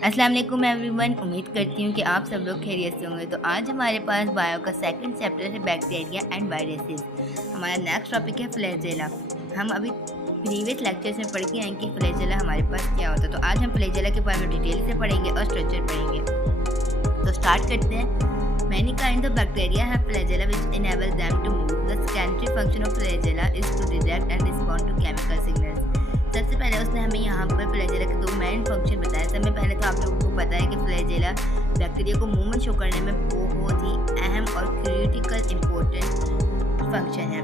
अस्सलाम वालेकुम एवरीवन। उम्मीद करती हूँ कि आप सब लोग खैरियत से होंगे। तो आज हमारे पास बायो का सेकंड चैप्टर है बैक्टीरिया एंड वायरसेस। हमारा नेक्स्ट टॉपिक है फ्लैजेला। हम अभी प्रीवियस लेक्चर्स में पढ़ के आए कि फ्लैजेला हमारे पास क्या होता है। तो आज हम फ्लैजेला के बारे में डिटेल से पढ़ेंगे और स्ट्रक्चर पढ़ेंगे। तो स्टार्ट करते हैं। Many kind of bacteria have flagella which enable them to move. The secondary function of flagella is to detect and respond to chemical signals. सबसे पहले उसने हमें यहाँ पर फ्लैजेला के दो मेन फंक्शन बताए। सबसे पहले तो आप लोगों को पता है कि फ्लैजेला बैक्टीरिया को मूवमेंट शो करने में बहुत ही अहम और क्रिटिकल इम्पोर्टेंट फंक्शन है।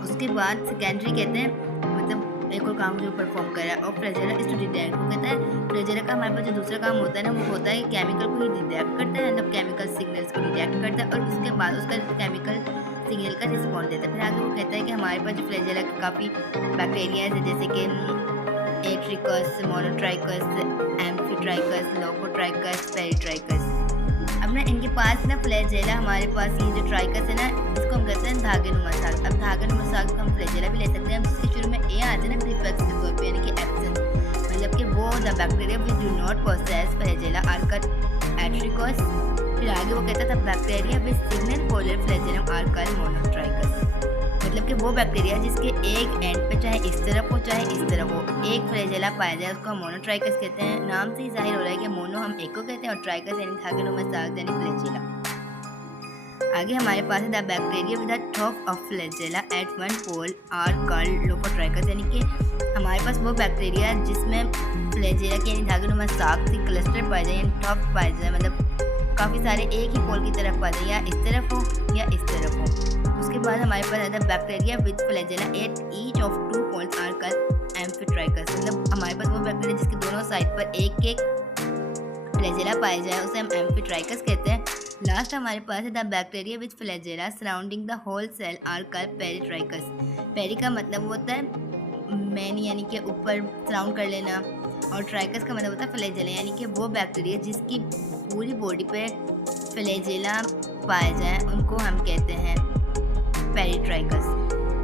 उसके बाद सेकेंडरी कहते हैं मतलब एक और काम जो परफॉर्म कर रहा है। और फ्लैजेला इज टू डिटेक्ट, वो कहता है फ्लैजेला का हमारे पास जो दूसरा काम होता है ना, वो होता है कि केमिकल को ही डिटेक्ट करता है, मतलब केमिकल सिग्नल्स को डिटेक्ट करता है और उसके बाद उसका केमिकल सिग्नल का रिस्पॉन्ड देता है। फिर आगे वो कहता है कि हमारे पास जो फ्लैजेला के काफ़ी बैक्टीरिया है जैसे कि एट्रिकस, मोनोट्राइकस, एम्फीट्राइकस, लोकोट्राइकस, पेरिट्राइकस। अब ना इनके पास ना फ्लैजेला हमारे पास ये जो ट्राइकस है ना, इसको हम कहते हैं धागेनुमा साग। अब धागेनुमा साग को हम फ्लैजेला भी ले सकते हैं। जिसके शुरू में ए आता है ना प्रीफिक्स के तौर पे, यानी कि एब्सेंट, मतलब कि वो the bacteria which do not possess flagella are called atrichous. फिर आगे वो कहता था bacteria with single polar flagellum are called monotrichous, मतलब कि वो बैक्टीरिया जिसके एक एंड पे चाहे इस तरफ हो चाहे इस तरफ हो एक फ्लैजेला पाया जाए उसको हम मोनोट्राइकस कहते हैं। नाम से ही जाहिर हो रहा है कि मोनो हम एक को कहते हैं और ट्राइकस यानी धागेनुमा साग यानी फ्लैजेला। आगे हमारे पास है the bacteria with the top of flagella at one pole are called lophotrichous, यानी कि हमारे पास वो बैक्टीरिया जिसमें फ्लैजेला के यानी धागेनुमा साग से क्लस्टर पाया जाए यानी टॉप पाया जाए, मतलब काफ़ी सारे एक ही पोल की तरफ पाए जाए, या इस तरफ हो या इस तरफ हो। उसके बाद हमारे पास आता है bacteria with flagella at each of two poles are called amphitrichous, मतलब हमारे पास वो बैक्टीरिया जिसके दोनों साइड पर एक एक फ्लैजेला पाए जाए उसे हम एम्फीट्राइकस कहते हैं। लास्ट हमारे पास है the bacteria with flagella surrounding the whole cell are called peritrichous. Peri का मतलब होता है मैन यानी कि ऊपर सराउंड कर लेना, और ट्राइकस का मतलब होता है फ्लैजेला यानी कि वो बैक्टीरिया जिसकी पूरी बॉडी पे फ्लैजेला पाए जाए उनको हम कहते हैं पेरिट्राइकस।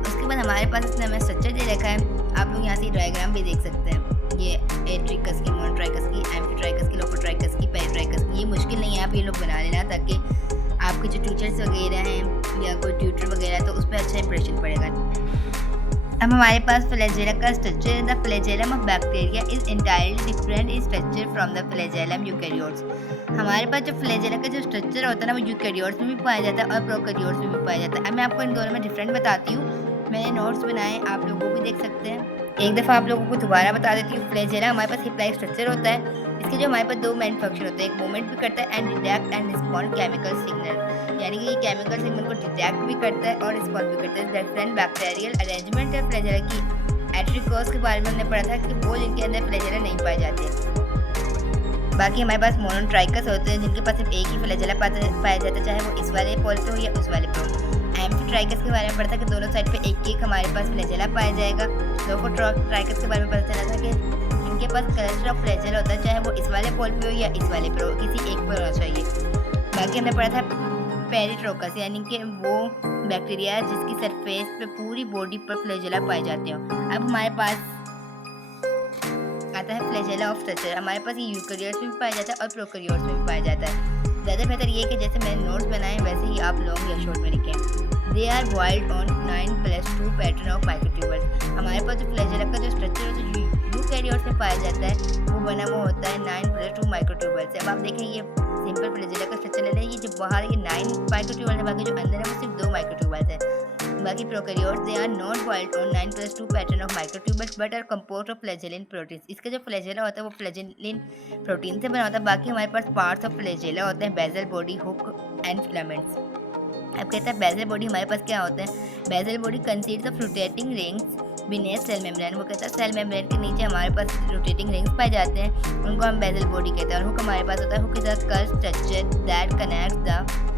उसके बाद हमारे पास इसने हमें स्ट्रक्चर दे रखा है। आप लोग यहाँ से डायग्राम भी देख सकते हैं, ये एट्रिकस की, मोनोट्राइकस की, एम्फीट्राइकस की, लोकोट्राइकस की, पेरिट्राइकस की। ये मुश्किल नहीं है, आप ये लोग बना लेना ताकि आपके जो टीचर्स वगैरह हैं या कोई ट्यूटर वगैरह तो उस पर अच्छा इंप्रेशन पड़ेगा। अब हमारे पास फ्लैजेला का स्ट्रक्चर है। The flagellum of bacteria is entirely different in structure from the flagellum eukaryotes. हमारे पास जो फ्लैजेला का जो स्ट्रक्चर होता है ना, वो यूकैरियोट्स में भी पाया जाता है और प्रोकैरियोट्स में भी पाया जाता है। अब मैं आपको इन दोनों में डिफरेंट बताती हूँ। मैंने नोट्स बनाए, आप लोगों को भी देख सकते हैं। एक दफ़ा आप लोगों को दोबारा बता देती हूँ। फ्लैजेला हमारे पास हिप लाइक स्ट्रक्चर होता है। इसके जो हमारे पास दो मेन फंक्शन होते हैं, एक मूवमेंट भी करता है and detect and respond chemical signal, यानी कि ये केमिकल सिग्नल को डिटेक्ट भी करता है और रिस्पॉन्ड भी करता है। डिफरेंट बैक्टीरियल अरेंजमेंट है फ्लैजेला की। एट्रिकोस के बारे में हमने पढ़ा था कि वो जिनके अंदर फ्लैजेला नहीं पाए जाते। बाकी हमारे पास मोनोट्राइकस होते हैं जिनके पास सिर्फ एक ही फ्लैजेला पाया जाता है, चाहे वो इस वाले पोल पे हो या उस वाले पे हो। एम्फीट्राइकस के बारे में पढ़ा था कि दोनों साइड पे एक एक हमारे पास फ्लैजेला पाया जाएगा। लोकोट्राइकस के बारे में पता चला था कि इनके पास क्लस्टर ऑफ फ्लैजेला होता है, चाहे वो इस वाले पोल पे हो या इस वाले पे हो, किसी एक पर होना चाहिए। बाकी हमने पढ़ा था पेरिट्रोकस, यानी कि वो बैक्टीरिया है जिसकी सरफेस पे पूरी बॉडी पर फ्लैजेला पाए जाते हो। अब हमारे पास आता है फ्लैजेला ऑफ स्ट्रक्चर। हमारे पास ये यूकैरियोट्स में भी पाया जाता है और प्रोकैरियोट्स में भी पाया जाता है। ज़्यादा बेहतर ये कि जैसे मैंने नोट्स बनाए वैसे ही आप लॉन्ग या शॉर्ट में लिखें। They are built on 9+2 pattern of microtubules. हमारे पास जो फ्लैजेला का जो स्ट्रक्चर है जो यूकैरियोट्स में पाया जाता है वो बना हुआ होता है 9+2 माइक्रोट्यूबल्स से। अब आप देखें ये सिंपल फ्लैजेला का स्ट्रक्चर ले रहे हैं, ये जो बाहर ये 9 माइक्रोट्यूबल्स है, बाकी जो अंदर है वो सिर्फ 2 माइक्रोट्यूबल्स है। बाकी prokaryotes they are not built on 9+2 pattern of microtubules but are composed of flagellin proteins. इसका जो फ्लैजेला होता है वो फ्लैजेलिन प्रोटीन से बना होता है। बाकी हमारे पास पार्ट्स ऑफ फ्लैजेला होते हैं basal body, hook and filaments. अब कहता है बेजल बॉडी हमारे पास क्या होते हैं। Basal body consist of rotating rings beneath cell membrane. वो कहता है सेल मेम्ब्रेन के नीचे हमारे पास रोटेटिंग रिंग्स पाए जाते हैं, उनको हम बेजल बॉडी कहते हैं। और हुक हमारे पास होता है, hook is a curve structure that connects the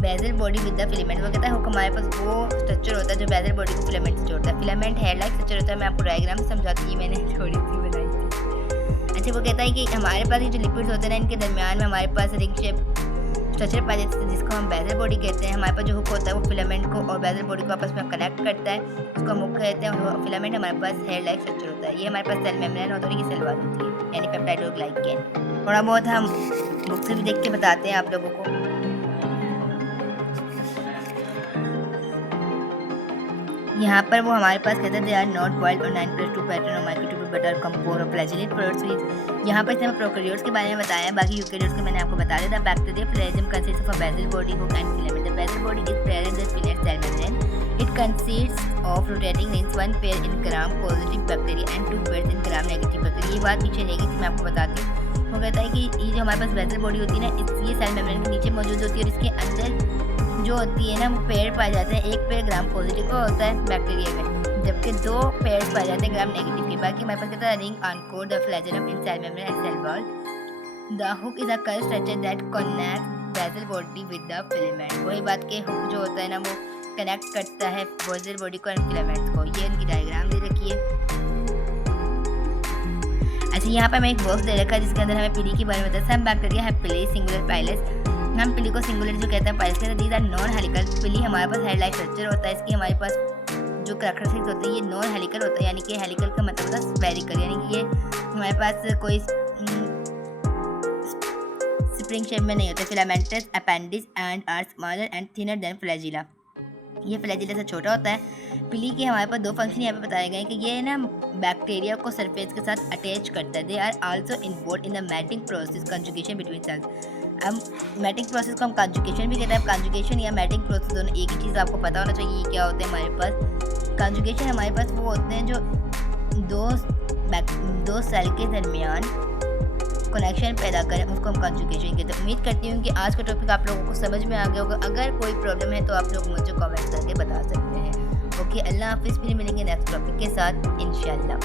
basal body with the filament. वो कहता है हुक हमारे पास वो स्ट्रक्चर होता है जो बेजल बॉडी को फिलामेंट से जोड़ता है। फिलामेंट हेयर लाइक स्ट्रक्चर होता है। मैं आपको डायग्राम से समझाती हूँ, मैंने थोड़ी सी बनाई थी। अच्छा, वो कहता है कि हमारे पास ये जो लिपिड्स होते हैं ना, इनके दरमियान में हमारे पास रिंग शेप स्ट्रक्चर पाया जाता है जिसको हम बेजल बॉडी कहते हैं। हमारे पास जो हुक होता है वो फिलामेंट को और बेजल बॉडी को आपस में कनेक्ट करता है, उसको हम हुक कहते हैं। और फिलामेंट हमारे पास हेयर लाइक स्ट्रक्चर होता है। ये हमारे पास सेल मेम्ब्रेन होता है, ये सेल वॉल होती है, यानी पेप्टाइड और ग्लाइकेन। थोड़ा बहुत हम बुक से भी देख के बताते हैं आप लोगों को। यहाँ पर वो हमारे पास कहते हैं दे आर नॉट वाइल्ड और 9+2 पैटर्न और माइक्रोट्यूब्यूल बटर कंपोज और फ्लैजेलेट प्रोड्यूस। यहाँ पर हमें प्रोकैरियोट्स के बारे में बताया, बाकी यूकैरियोट्स के मैंने आपको बता दिया था। Bacteria flagellum consist of a basal body hook and filament. The basal body is present in स्पिनेट cell membrane. It consist of rotating rings, 1 pair in gram positive bacteria and 2 pair in gram negative bacteria. ये बात पीछे रहेगी थी, मैं आपको बताती हूँ। वो कहता है कि ये जो हमारे पास बेजल बॉडी होती है ना, ये सेल मेम्ब्रेन के नीचे मौजूद होती है और इसके अंदर जो होती है ना वो पेयर पाए जाते हैं। एक पेयर ग्राम पॉजिटिव का होता है बैक्टीरिया में, जबकि 2 पेयर पाए जाते हैं ग्राम नेगेटिव के। बाकी हमारे पास कहता है ring anchored the flagellum in cell membrane and cell wall. The hook is a curve structure that connects basal body with the filament. वही बात के हुक जो होता है ना वो कनेक्ट करता है बेजल बॉडी को एंड फिलामेंट्स को। ये उनकी डायग्राम दे रखी है। ऐसे यहाँ पर हमें एक बॉक्स दे रखा है जिसके अंदर हमें पीली के बारे में बताया। सम बैक्टीरिया हैव पिली सिंगुलर पाइलस। हम पिली को सिंगुलर जो कहते हैं पाइलस कहते हैं। These are non helical. Pili हमारे पास हेड लाइक स्ट्रक्चर होता है, इसकी हमारे पास जो कैरेक्टरिस्टिक्स होती है ये नॉन हेलिकल होता है, यानी कि हेलिकल का मतलब होता है स्फेरिकल, यानी कि ये हमारे पास कोई स्प्रिंग शेप में नहीं होता। Filamentous appendages and are smaller and thinner than flagella. ये फ्लैजिला से छोटा होता है। पिली के हमारे पास 2 फंक्शन यहाँ पे बताए गए हैं कि ये ना बैक्टीरिया को सरफेस के साथ अटैच करता है। They are also involve in the mating process conjugation between cells. अब मैटिंग प्रोसेस को हम कंजुगेशन भी कहते हैं। कंजुगेशन या मैटिंग प्रोसेस दोनों एक ही चीज़ आपको पता होना चाहिए। ये क्या होते हैं हमारे पास? कंजुगेशन हमारे पास वो होते हैं जो दो सेल के दरमियान कनेक्शन पैदा करें, उसको हम कंजुगेशन कहते हैं। उम्मीद करती हूँ कि आज का टॉपिक आप लोगों को समझ में आ गया होगा। अगर कोई प्रॉब्लम है तो आप लोग मुझे कमेंट करके बता सकते हैं। ओके, अल्लाह हाफिज़। फिर मिलेंगे नेक्स्ट टॉपिक के साथ इंशाल्लाह।